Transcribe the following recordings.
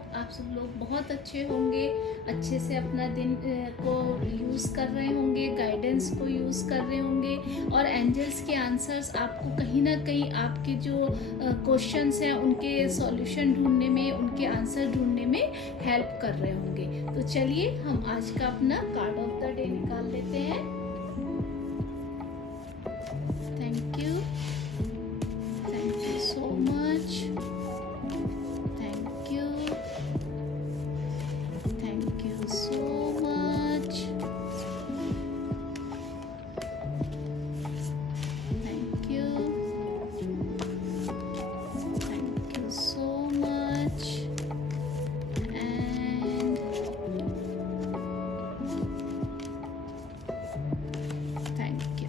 Hope आप सब लोग बहुत अच्छे होंगे, अच्छे से अपना दिन को यूज़ कर रहे होंगे, गाइडेंस को यूज़ कर रहे होंगे और एंजल्स के आंसर्स आपको कहीं ना कहीं आपके जो क्वेश्चंस हैं उनके सॉल्यूशन ढूंढने में, उनके आंसर ढूंढने में हेल्प कर रहे होंगे। तो चलिए हम आज का अपना कार्ड ऑफ द डे निकाल लेते हैं। Thank you so much. Thank you so much. Thank you so much. And thank you.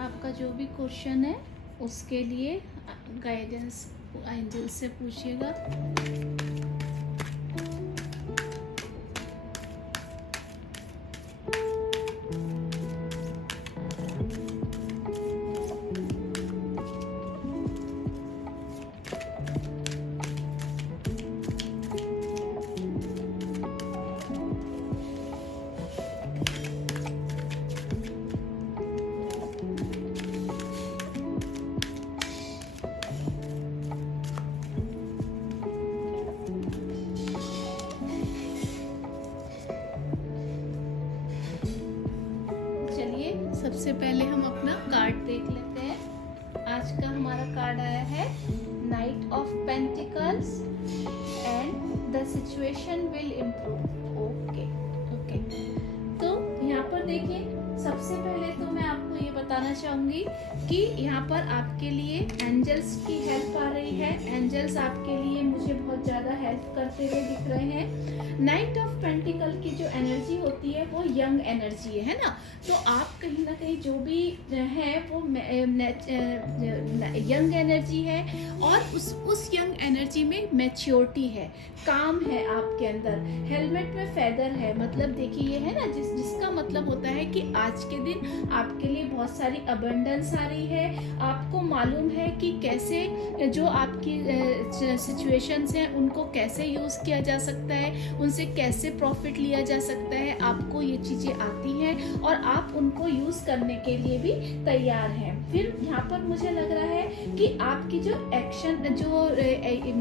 आपका जो भी क्वेश्चन है उसके लिए गाइडेंस एंजल से पूछिएगा। सबसे पहले हम अपना कार्ड देख लेते हैं। आज का हमारा कार्ड आया है night of pentacles and the situation will improve. Okay. तो यहाँ पर देखिए, सबसे पहले तो मैं आपको ये बताना चाहूंगी कि यहाँ पर आपके लिए एंजल्स की हेल्प आ रही है। एंजल्स आपके लिए मुझे बहुत ज़्यादा हेल्प करते हुए दिख रहे हैं। नाइट ऑफ पेंटिकल की जो एनर्जी होती है वो यंग एनर्जी है ना। तो आप कहीं ना कहीं जो भी है वो यंग एनर्जी है और उस यंग एनर्जी में मैच्योरिटी है, काम है आपके अंदर। हेलमेट में फेदर है, मतलब देखिए ये है ना जिसका मतलब होता है कि आज के दिन आपके लिए बहुत सारी अबंडेंस आ रही है। आपको मालूम है कि कैसे जो आपकी सिचुएशंस हैं उनको कैसे यूज़ किया जा सकता है, उनसे कैसे प्रॉफिट लिया जा सकता है। आपको ये चीज़ें आती हैं और आप उनको यूज़ करने के लिए भी तैयार हैं। फिर यहाँ पर मुझे लग रहा है कि आपकी जो एक्शन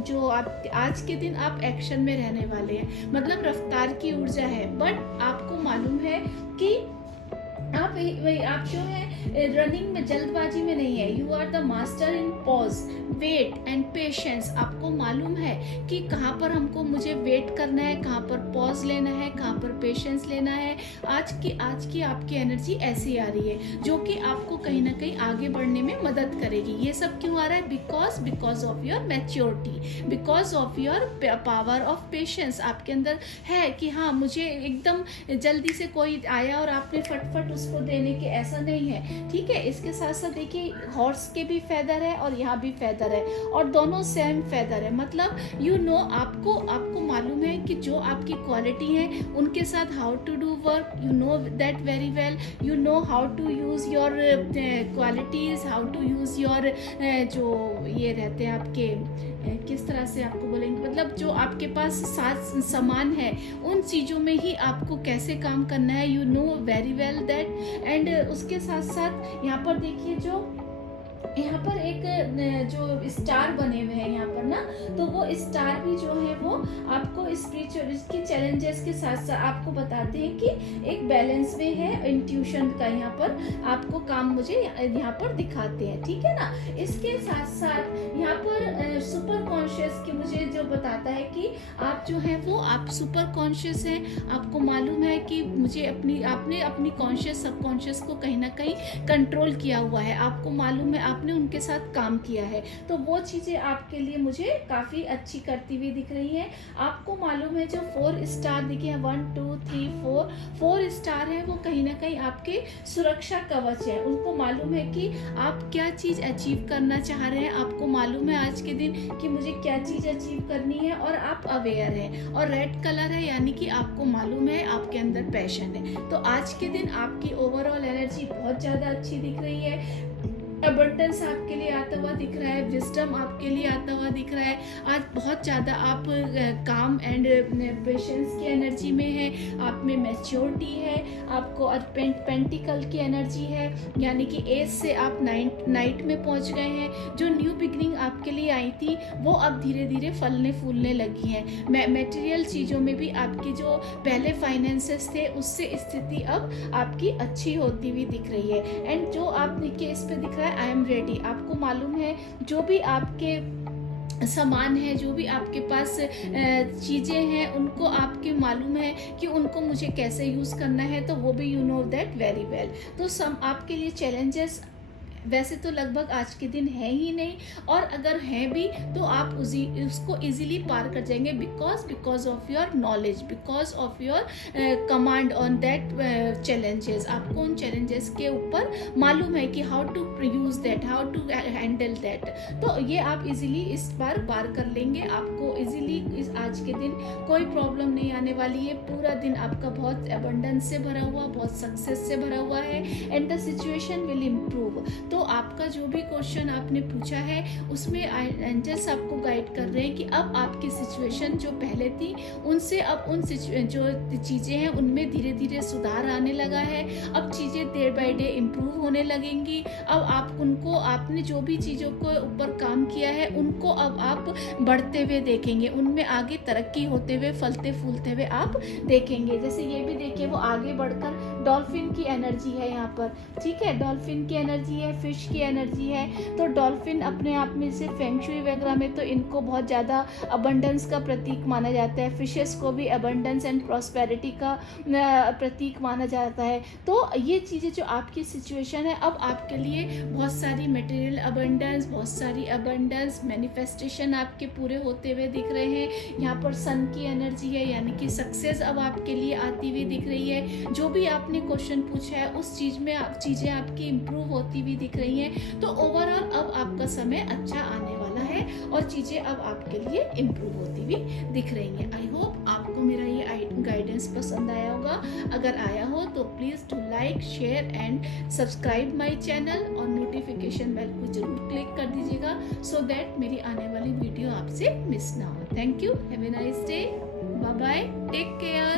जो आप आज के दिन आप एक्शन में रहने वाले हैं, मतलब रफ्तार की ऊर्जा है। बट आपको मालूम है कि आप जो है रनिंग में, जल्दबाजी में नहीं है। You are the master in pause, wait and patience. आपको मालूम है कि कहाँ पर मुझे वेट करना है, कहाँ पर पॉज लेना है, कहाँ पर पेशेंस लेना है। आज की आपकी एनर्जी ऐसी आ रही है जो कि आपको कहीं ना कहीं आगे बढ़ने में मदद करेगी। ये सब क्यों आ रहा है? Because of your maturity, because of your power of patience आपके अंदर है कि हाँ, मुझे एकदम जल्दी से कोई आया और आपने फटफट उसको देने के, ऐसा नहीं है। ठीक है। इसके साथ साथ देखिए हॉर्स के भी फेदर है और यहाँ भी फेदर है और दोनों सेम फेदर है। मतलब आपको मालूम है कि जो आपकी क्वालिटी है उनके साथ how to do work, you know that very well. You know how to use your qualities, how to use your जो ये रहते हैं आपके, किस तरह से आपको बोलेंगे, मतलब जो आपके पास सामान है उन चीज़ों में ही आपको कैसे काम करना है। You know very well that. And उसके साथ साथ यहाँ पर देखिए जो यहाँ पर एक जो स्टार बने हुए हैं यहाँ पर ना, तो वो स्टार भी जो है वो आपको स्पिरिचुअल के चैलेंजेस के साथ साथ आपको बताते हैं कि एक बैलेंस में है। इंट्यूशन का यहाँ पर आपको काम मुझे यहाँ पर दिखाते हैं। ठीक है ना। इसके साथ साथ यहाँ पर सुपर कॉन्शियस की मुझे जो बताता है कि आप जो है वो आप सुपर कॉन्शियस हैं। आपको मालूम है कि मुझे आपने अपनी कॉन्शियस सबकॉन्शियस को कहीं ना कहीं कंट्रोल किया हुआ है। आपको मालूम है आपने उनके साथ काम किया है, तो वो चीज़ें आपके आपके लिए मुझे काफ़ी अच्छी करती हुई दिख रही है। आपको मालूम है जो 4 स्टार दिखे हैं, 1 2 3 4 स्टार है, वो कहीं ना कहीं आपके सुरक्षा कवच है। उनको मालूम है कि आप क्या चीज़ अचीव करना चाह रहे हैं, आपको मालूम है आज के दिन कि मुझे क्या चीज़ अचीव करनी है, और आप अवेयर हैं। और रेड कलर है यानी कि आपको मालूम है आपके अंदर पैशन है। तो आज के दिन आपकी ओवरऑल एनर्जी बहुत ज़्यादा अच्छी दिख रही है। अबंडेंस आपके लिए आता हुआ दिख रहा है, विजडम आपके लिए आता हुआ दिख रहा है। आज बहुत ज़्यादा आप काम एंड पेशेंस की एनर्जी में है, आप में मैच्योरिटी है, आपको और पेंटिकल की एनर्जी है, यानी कि एज से आप नाइट में पहुंच गए हैं। जो न्यू बिगनिंग आपके लिए आई थी वो अब धीरे धीरे फलने फूलने लगी हैं। मटेरियल चीज़ों में भी आपकी जो पहले फाइनेंसेस थे उससे स्थिति अब आपकी अच्छी होती हुई दिख रही है। एंड जो आपने केस पे दिख रहा है आई एम रेडी, आपको मालूम है जो भी आपके सामान है, जो भी आपके पास चीज़ें हैं, उनको आपके मालूम है कि उनको मुझे कैसे यूज़ करना है, तो वो भी you know that very well. तो सम आपके लिए चैलेंजेस वैसे तो लगभग आज के दिन है ही नहीं, और अगर हैं भी तो आप उसको इजीली पार कर जाएंगे because of your knowledge, because of your command on that challenges. आपको उन चैलेंजेस के ऊपर मालूम है कि how to use that, how to handle that. तो ये आप इजीली इस बार पार कर लेंगे। आपको इजीली इस आज के दिन कोई प्रॉब्लम नहीं आने वाली है। पूरा दिन आपका बहुत अबंडेंस से भरा हुआ, बहुत सक्सेस से भरा हुआ है, and the situation will improve. तो आपका जो भी क्वेश्चन आपने पूछा है उसमें एंजल्स आपको गाइड कर रहे हैं कि अब आपकी सिचुएशन जो पहले थी उनसे अब जो चीज़ें हैं उनमें धीरे धीरे सुधार आने लगा है। अब चीज़ें डे बाय डे इम्प्रूव होने लगेंगी। अब आपने जो भी चीज़ों को ऊपर काम किया है उनको अब आप बढ़ते हुए देखेंगे, उनमें आगे तरक्की होते हुए, फलते फूलते हुए आप देखेंगे। जैसे ये भी देखिए वो आगे बढ़कर डॉल्फिन की एनर्जी है यहाँ पर, ठीक है, डॉल्फिन की एनर्जी है, फिश की एनर्जी है। तो डॉल्फिन अपने आप में से फेंग शुई वगैरह में तो इनको बहुत ज़्यादा अबंडेंस का प्रतीक माना जाता है। फिशेस को भी अबंडेंस एंड प्रॉस्पेरिटी का प्रतीक माना जाता है। तो ये चीज़ें जो आपकी सिचुएशन है, अब आपके लिए बहुत सारी मटेरियल अबंडेंस, बहुत सारी अबंडेंस मैनिफेस्टेशन आपके पूरे होते हुए दिख रहे हैं। यहाँ पर सन की एनर्जी है, यानी कि सक्सेस अब आपके लिए आती हुई दिख रही है। जो भी आपने क्वेश्चन पूछा है उस चीज़ में चीज़ें आपकी इम्प्रूव होती हुई दिख रही हैं। तो ओवरऑल अब आपका समय अच्छा आने वाला है और चीज़ें अब आपके लिए इम्प्रूव होती हुई दिख रही हैं। आई होप आपको मेरा ये गाइडेंस पसंद आया होगा। अगर आया हो तो please to like, share and subscribe my channel, और नोटिफिकेशन बेल को जरूर क्लिक कर दीजिएगा सो दैट मेरी आने वाली वीडियो आपसे मिस ना हो। Thank you, have a nice day, bye bye, take care.